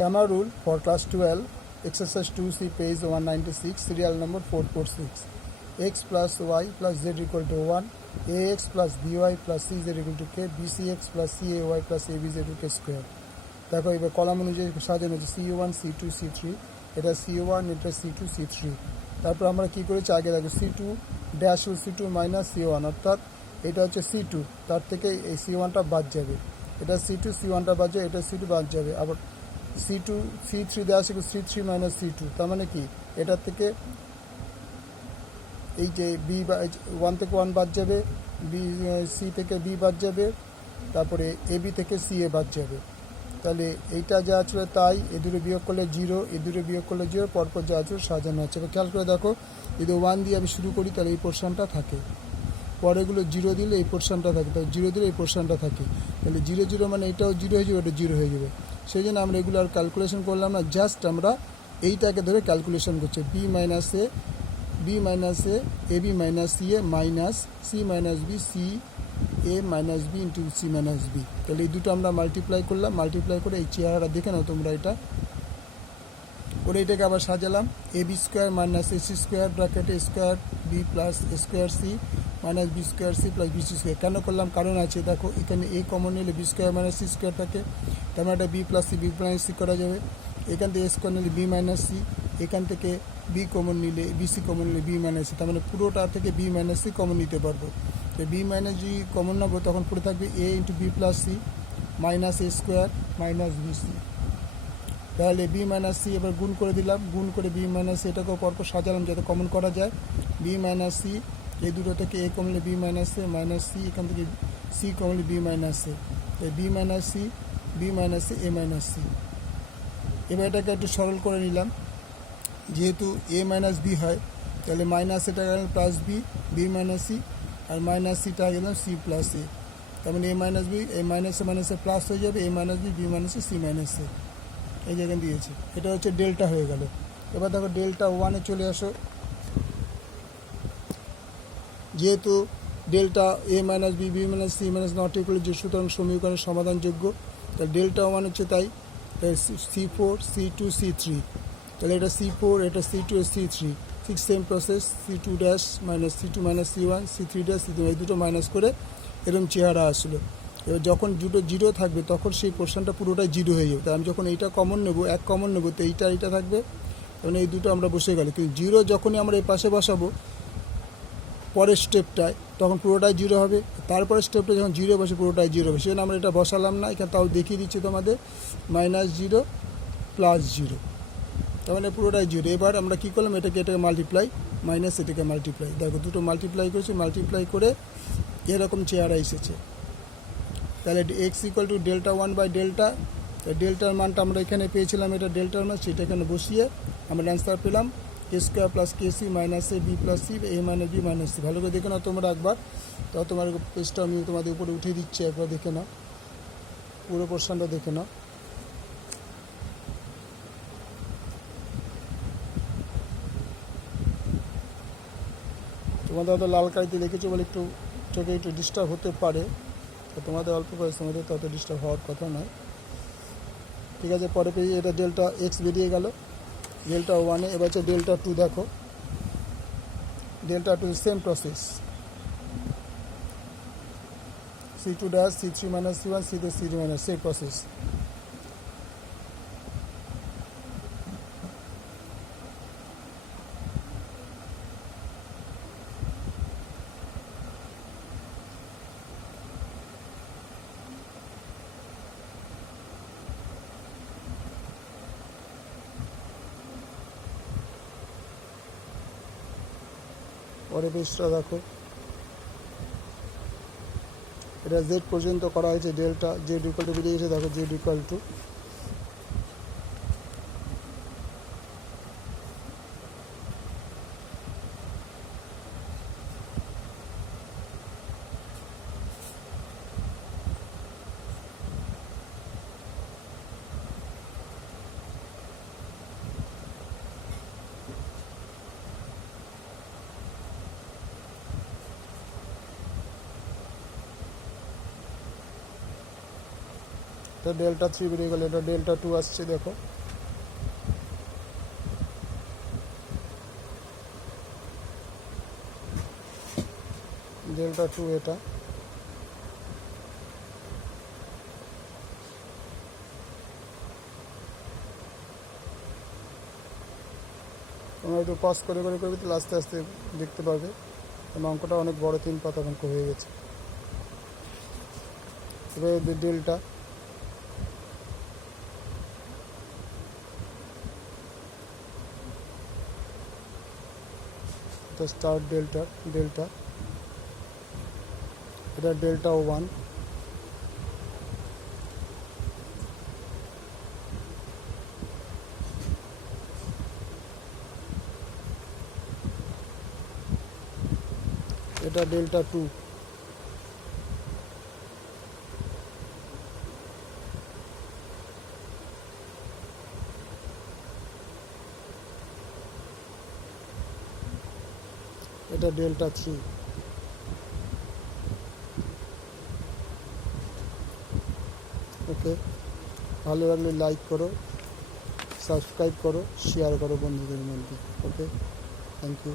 Gamma rule for class 12, exercise 2C, page 196, serial number 446. X plus y plus z equal to 1, ax plus by plus cz equal to k, bcx plus cay plus abz equal to k square. দেখো এবার column অনুযায়ী সাজানো হচ্ছে C1, C2, C3, এটা C1, এটা C2, C3। তারপর আমরা কি করেছি আগে দেখো C2 dash C2 minus C1, অর্থাৎ এটা হচ্ছে C2, তার থেকে এই C1টা বাদ যাবে, এটা C2 C1টা বাদ যাবে, এটা C2 বাদ যাবে। আবার C2 C3 দেওয়া আছে C3 মাইনাস C2, তার মানে কি এটার থেকে এই যে বি 1 থেকে 1 বাদ যাবে, বি সি থেকে বি বাদ যাবে, তারপরে এ বি থেকে সি এ বাদ যাবে। তাহলে এইটা যা আছে তাই, এ দুটো বিয়োগ করলে 0, এ দুটো বিয়োগ করলে 0, পরপর যা আছে সাজানো আছে। এবার খেয়াল করে দেখো, যদি 1 দিয়ে আমি শুরু করি তাহলে এই পোর্শনটা থাকে, পরেগুলো 0 দিলে এই পোর্শনটা থাকে, তাহলে 0 দিলে এই পোর্শনটা থাকে, তাহলে 0 0 মানে এটাও 0 হয়ে যাবে, ওটা 0 হয়ে যাবে। সেই জন্য আমরা এগুলো আর ক্যালকুলেশন করলাম না, জাস্ট আমরা এইটাকে ধরে ক্যালকুলেশন করছি। B minus A A B minus C A minus C minus B C A minus B into C minus B. তাহলে এই দুটো আমরা মাল্টিপ্লাই করলাম, মাল্টিপ্লাই করে এই চেহারাটা দেখে নাও তোমরা, এটা করে এটাকে আবার সাজালাম। A B square minus A C square ব্র্যাকেটে square B plus square C minus B square C plus B C square. কেন করলাম? কারণ আছে, দেখো এখানে এ কমন নিলে B square minus C square থাকে, তার মানে এটা B plus C B minus C করা যাবে। এখান থেকে এ স্কোয়ার নিলে বি মাইনাস সি, এখান থেকে বি কমন নিলে বি সি কমন নিলে বি মাইনাস সি, তার মানে পুরোটা থেকে বি মাইনাস সি কমন নিতে পারবো। তো বি মাইনাস জি কমন নেবো, তখন পুরো থাকবে A into B plus C minus A square minus B C. তাহলে বি মাইনাস সি এবার গুণ করে দিলাম, গুণ করে বি মাইনাস সি এটাকেও পরপর সাজালাম যাতে কমন করা যায়। বি মাইনাস সি, এই দুটো থেকে এ কমলে B minus A minus C, এখান থেকে সি কমলে B minus A, B minus C B minus A minus C. এবার এটাকে একটু সরল করে নিলাম, যেহেতু এ মাইনাস বি হয় তাহলে মাইনাস এটা গেলাম plus B B minus C, আর মাইনাস সিটা গেলাম সি প্লাস এ, তার মানে এ মাইনাস বি এ মাইনাসে প্লাস হয়ে যাবে, A minus B B minus C minus A, এই জায়গায় দিয়েছে। এটা হচ্ছে ডেল্টা হয়ে গেল। এবার দেখো ডেল্টা 1-এ চলে আসো, যেহেতু delta A minus B B minus C minus not equal যে, সুতরাং সমীকরণের সমাধানযোগ্য। তাহলে ডেল্টা 1 হচ্ছে তাই C4 C2 C3, তাহলে এটা C4 এটা C2 C3, ঠিক same process, C2 dash minus C2 minus C1 C3 dash C3, এই দুটো মাইনাস করে এরকম চেহারা আসলো। এবার যখন দুটো 0 থাকবে তখন সেই পোর্শনটা পুরোটাই 0 হয়ে যাবে। তাই আমি যখন এইটা কমন নেব, এক কমন নেব, তো এইটা থাকবে, তখন এই দুটো আমরা বসে গেল। কিন্তু 0 যখনই আমরা এই পাশে বসাবো পরের স্টেপটায়, তখন পুরোটাই 0 হবে। তারপরের স্টেপটা যখন 0 বসে পুরোটাই 0 হবে, সেজন্য আমরা এটা বসালাম না, এখানে তাও দেখিয়ে দিচ্ছি তোমাদের, মাইনাস 0 প্লাস 0, তার মানে পুরোটাই 0। এবার আমরা কী করলাম, এটাকে মাল্টিপ্লাই, মাইনাস এটাকে মাল্টিপ্লাই, দেখো দুটো মাল্টিপ্লাই করেছি, মাল্টিপ্লাই করে এরকম চেহারা এসেছে। তাহলে X equal to delta 1 by delta, ডেল্টার মানটা আমরা এখানে পেয়েছিলাম, এটা ডেল্টার মান, সেটা এখানে বসিয়ে আমরা অ্যান্সার পেলাম এ square plus K C minus A B plus C A minus B minus C. ভালো করে দেখে নাও তোমরা একবার, তো তোমার পেজটা আমি তোমাদের উপরে উঠিয়ে দিচ্ছি, একবার দেখে নাও, পুরো পোর্শনটা দেখে নাও। তোমাদের হয়তো লাল কালিতে দেখেছো বলে একটু চোখে একটু ডিস্টার্ব হতে পারে, তো তোমাদের অল্প বয়স, তোমাদের তত ডিস্টার্ব হওয়ার কথা নয়, ঠিক আছে। পরে পেয়ে এটা ডেল্টা এক্স বেরিয়ে গেল ডেল্টা 1-এ। এবার হচ্ছে ডেল্টা 2, দেখো delta 2 same process, C2 dash C3 minus C1 C dash C3 minus, same process. পরে পেজটা দেখো, এটা জেড পর্যন্ত করা হয়েছে, ডেল্টা জেড ইকুয়াল টু বেরিয়ে গেছে, দেখো জেড ইকুয়াল টু এটা ডেল্টা 3 বেরিয়ে গেল, এটা ডেল্টা 2 আসছে দেখো। ডেল্টা 2 এটা। তোমরা একটু পজ করে করবে, তাহলে আস্তে আস্তে দেখতে পারবে। কারণ অঙ্কটা অনেক বড়, 3 পাতার অঙ্ক হয়ে গেছে। এবার ডেল্টা, এটা স্টার ডেল্টা, ডেল্টা এটা ডেল্টা 1, এটা ডেল্টা 2, এটা ডেল্টা 3। ওকে, ভালো লাগলে লাইক করো, সাবস্ক্রাইব করো, শেয়ার করো বন্ধুদের মধ্যে। ওকে, থ্যাংক ইউ।